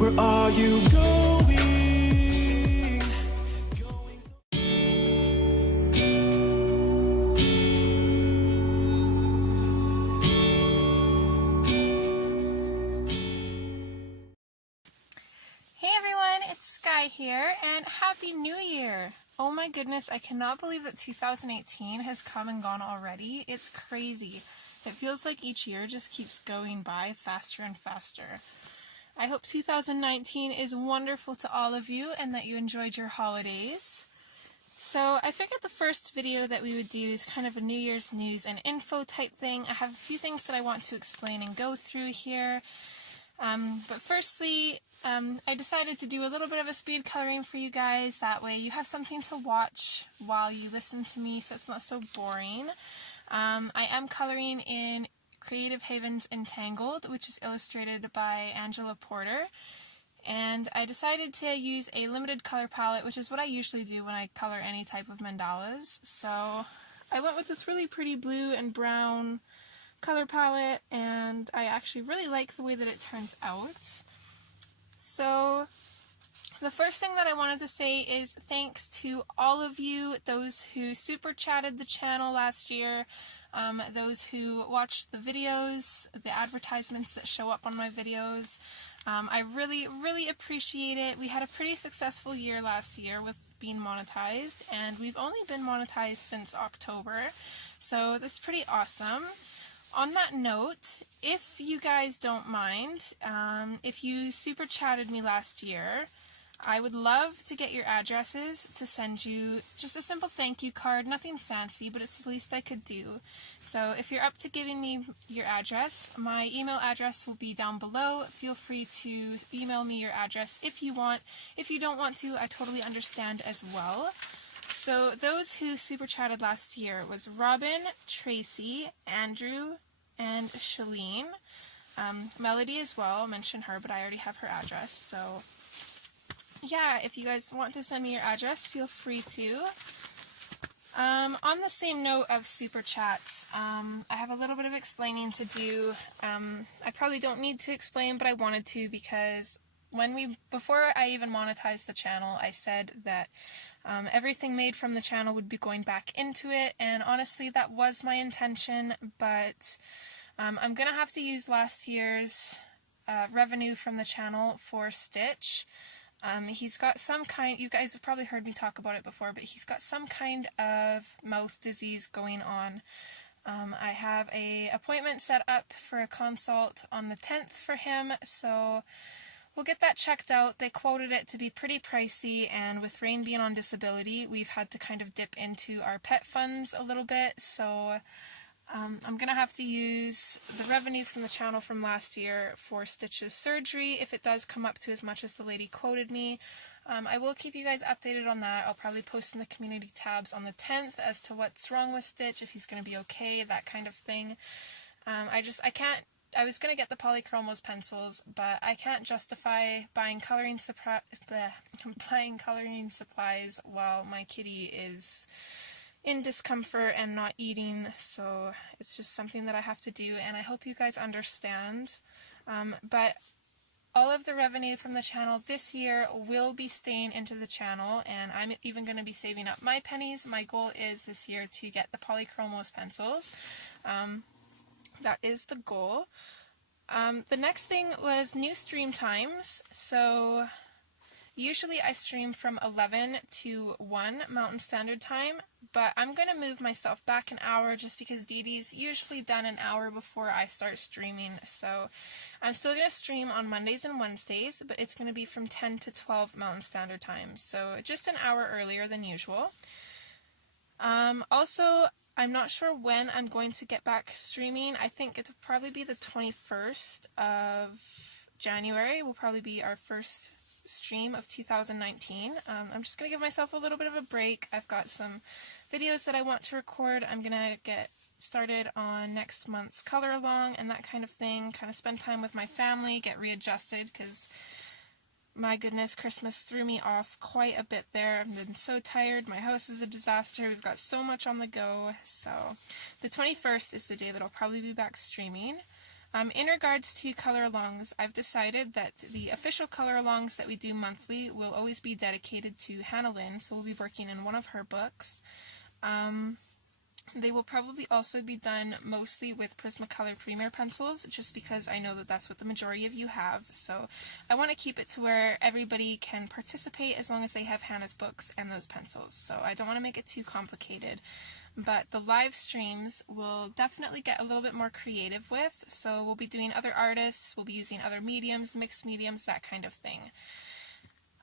Where are you going? Hey everyone, it's Skyee here, and Happy New Year! Oh my goodness, I cannot believe that 2018 has come and gone already. It's crazy. It feels like each year just keeps going by faster and faster. I hope 2019 is wonderful to all of you and that you enjoyed your holidays. So I figured the first video that we would do is kind of a New Year's news and info type thing. I have a few things that I want to explain and go through here. But firstly, I decided to do a little bit of a speed coloring for you guys. That way you have something to watch while you listen to me so it's not so boring. I am coloring in Creative Haven Entangled, which is illustrated by Angela Porter. And I decided to use a limited color palette, which is what I usually do when I color any type of mandalas. So I went with this really pretty blue and brown color palette, and I actually really like the way that it turns out. So the first thing that I wanted to say is thanks to all of you, those who super chatted the channel last year, those who watched the videos, the advertisements that show up on my videos. I really appreciate it. We had a pretty successful year last year with being monetized, and we've only been monetized since October, so this is pretty awesome. On that note, if you guys don't mind, if you super chatted me last year, I would love to get your addresses to send you just a simple thank you card, nothing fancy, but it's the least I could do. So if you're up to giving me your address, my email address will be down below. Feel free to email me your address if you want. If you don't want to, I totally understand as well. So those who super chatted last year was Robin, Tracy, Andrew, and Shalene. Melody as well, I'll mention her, but I already have her address. So yeah, if you guys want to send me your address, feel free to. On the same note of super chats, I have a little bit of explaining to do. I probably don't need to explain, but I wanted to because before I even monetized the channel, I said that everything made from the channel would be going back into it, and honestly that was my intention, but I'm gonna have to use last year's revenue from the channel for Stitch. He's got some kind, you guys have probably heard me talk about it before, but he's got some kind of mouth disease going on. I have an appointment set up for a consult on the 10th for him, so we'll get that checked out. They quoted it to be pretty pricey, and with Rain being on disability, we've had to kind of dip into our pet funds a little bit, so I'm going to have to use the revenue from the channel from last year for Stitch's surgery if it does come up to as much as the lady quoted me. I will keep you guys updated on that. I'll probably post in the community tabs on the 10th as to what's wrong with Stitch, if he's going to be okay, that kind of thing. I was going to get the polychromos pencils, but I can't justify buying coloring supplies while my kitty is in discomfort and not eating, so it's just something that I have to do, and I hope you guys understand. But all of the revenue from the channel this year will be staying into the channel, and I'm even going to be saving up my pennies. My goal is this year to get the polychromos pencils. That is the goal. The next thing was new stream times. So usually I stream from 11 to 1 Mountain Standard Time, but I'm going to move myself back an hour just because Dee Dee's usually done an hour before I start streaming. So I'm still going to stream on Mondays and Wednesdays, but it's going to be from 10 to 12 Mountain Standard Time, so just an hour earlier than usual. Also, I'm not sure when I'm going to get back streaming. I think it'll probably be the 21st of January will probably be our first stream of 2019. I'm just going to give myself a little bit of a break. I've got some videos that I want to record. I'm going to get started on next month's color along and that kind of thing, kind of spend time with my family, get readjusted, because my goodness, Christmas threw me off quite a bit there. I've been so tired. My house is a disaster. We've got so much on the go. So the 21st is the day that I'll probably be back streaming. In regards to color-alongs, I've decided that the official color-alongs that we do monthly will always be dedicated to Hannah Lynn, so we'll be working in one of her books. They will probably also be done mostly with Prismacolor Premier pencils, just because I know that that's what the majority of you have. So I want to keep it to where everybody can participate as long as they have Hannah's books and those pencils. So I don't want to make it too complicated. But the live streams will definitely get a little bit more creative with. So we'll be doing other artists, we'll be using other mediums, mixed mediums, that kind of thing.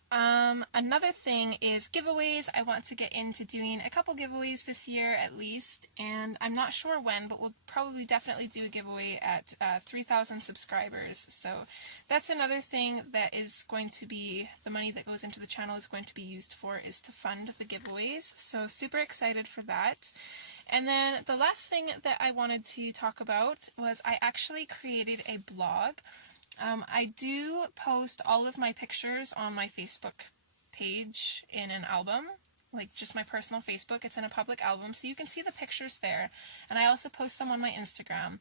Another thing is giveaways. I want to get into doing a couple giveaways this year at least, and I'm not sure when, but we'll probably definitely do a giveaway at 3,000 subscribers. So that's another thing that is going to be, the money that goes into the channel is going to be used for, is to fund the giveaways. So super excited for that. And then the last thing that I wanted to talk about was I actually created a blog. I do post all of my pictures on my Facebook page in an album, like just my personal Facebook. It's in a public album, so you can see the pictures there. And I also post them on my Instagram.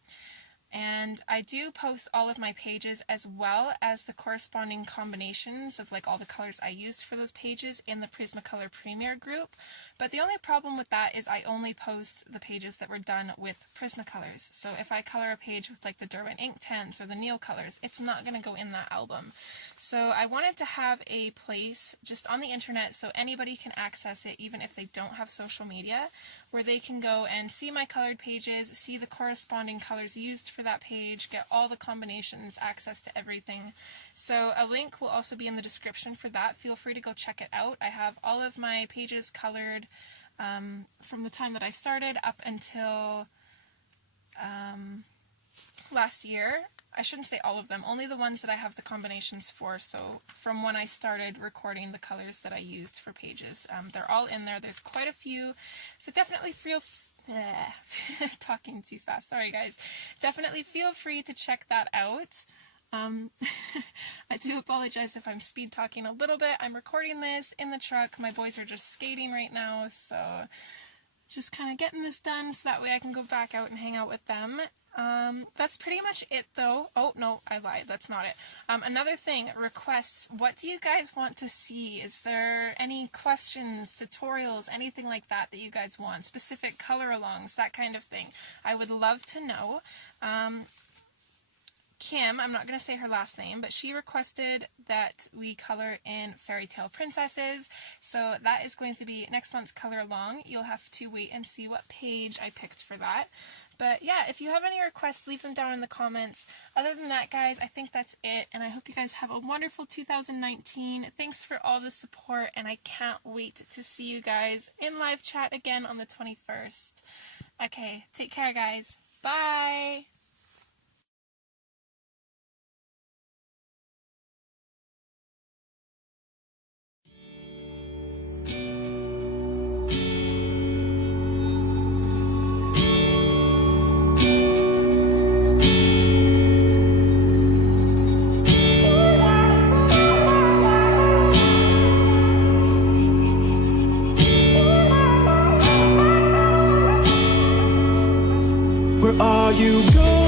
And I do post all of my pages as well as the corresponding combinations of like all the colors I used for those pages in the Prismacolor Premier group. But the only problem with that is I only post the pages that were done with Prismacolors. So if I color a page with like the Derwent ink tints or the Neo colors, it's not going to go in that album. So I wanted to have a place just on the internet so anybody can access it even if they don't have social media, where they can go and see my colored pages, see the corresponding colors used for that page, get all the combinations, access to everything. So a link will also be in the description for that. Feel free to go check it out. I have all of my pages colored from the time that I started up until last year. I shouldn't say all of them, only the ones that I have the combinations for, so from when I started recording the colors that I used for pages. They're all in there. There's quite a few, so definitely feel talking too fast. Sorry guys. Definitely feel free to check that out. I do apologize if I'm speed talking a little bit. I'm recording this in the truck. My boys are just skating right now, so just kind of getting this done so that way I can go back out and hang out with them. That's pretty much it though. Oh no, I lied, that's not it. Another thing, requests. What do you guys want to see? Is there any questions, tutorials, anything like that that you guys want? Specific color-alongs, that kind of thing. I would love to know. Kim, I'm not going to say her last name, but she requested that we color in Fairy Tale Princesses, so that is going to be next month's color along. You'll have to wait and see what page I picked for that. But yeah, if you have any requests, leave them down in the comments. Other than that, guys, I think that's it, and I hope you guys have a wonderful 2019. Thanks for all the support, and I can't wait to see you guys in live chat again on the 21st. Okay, take care, guys. Bye! Where are you going?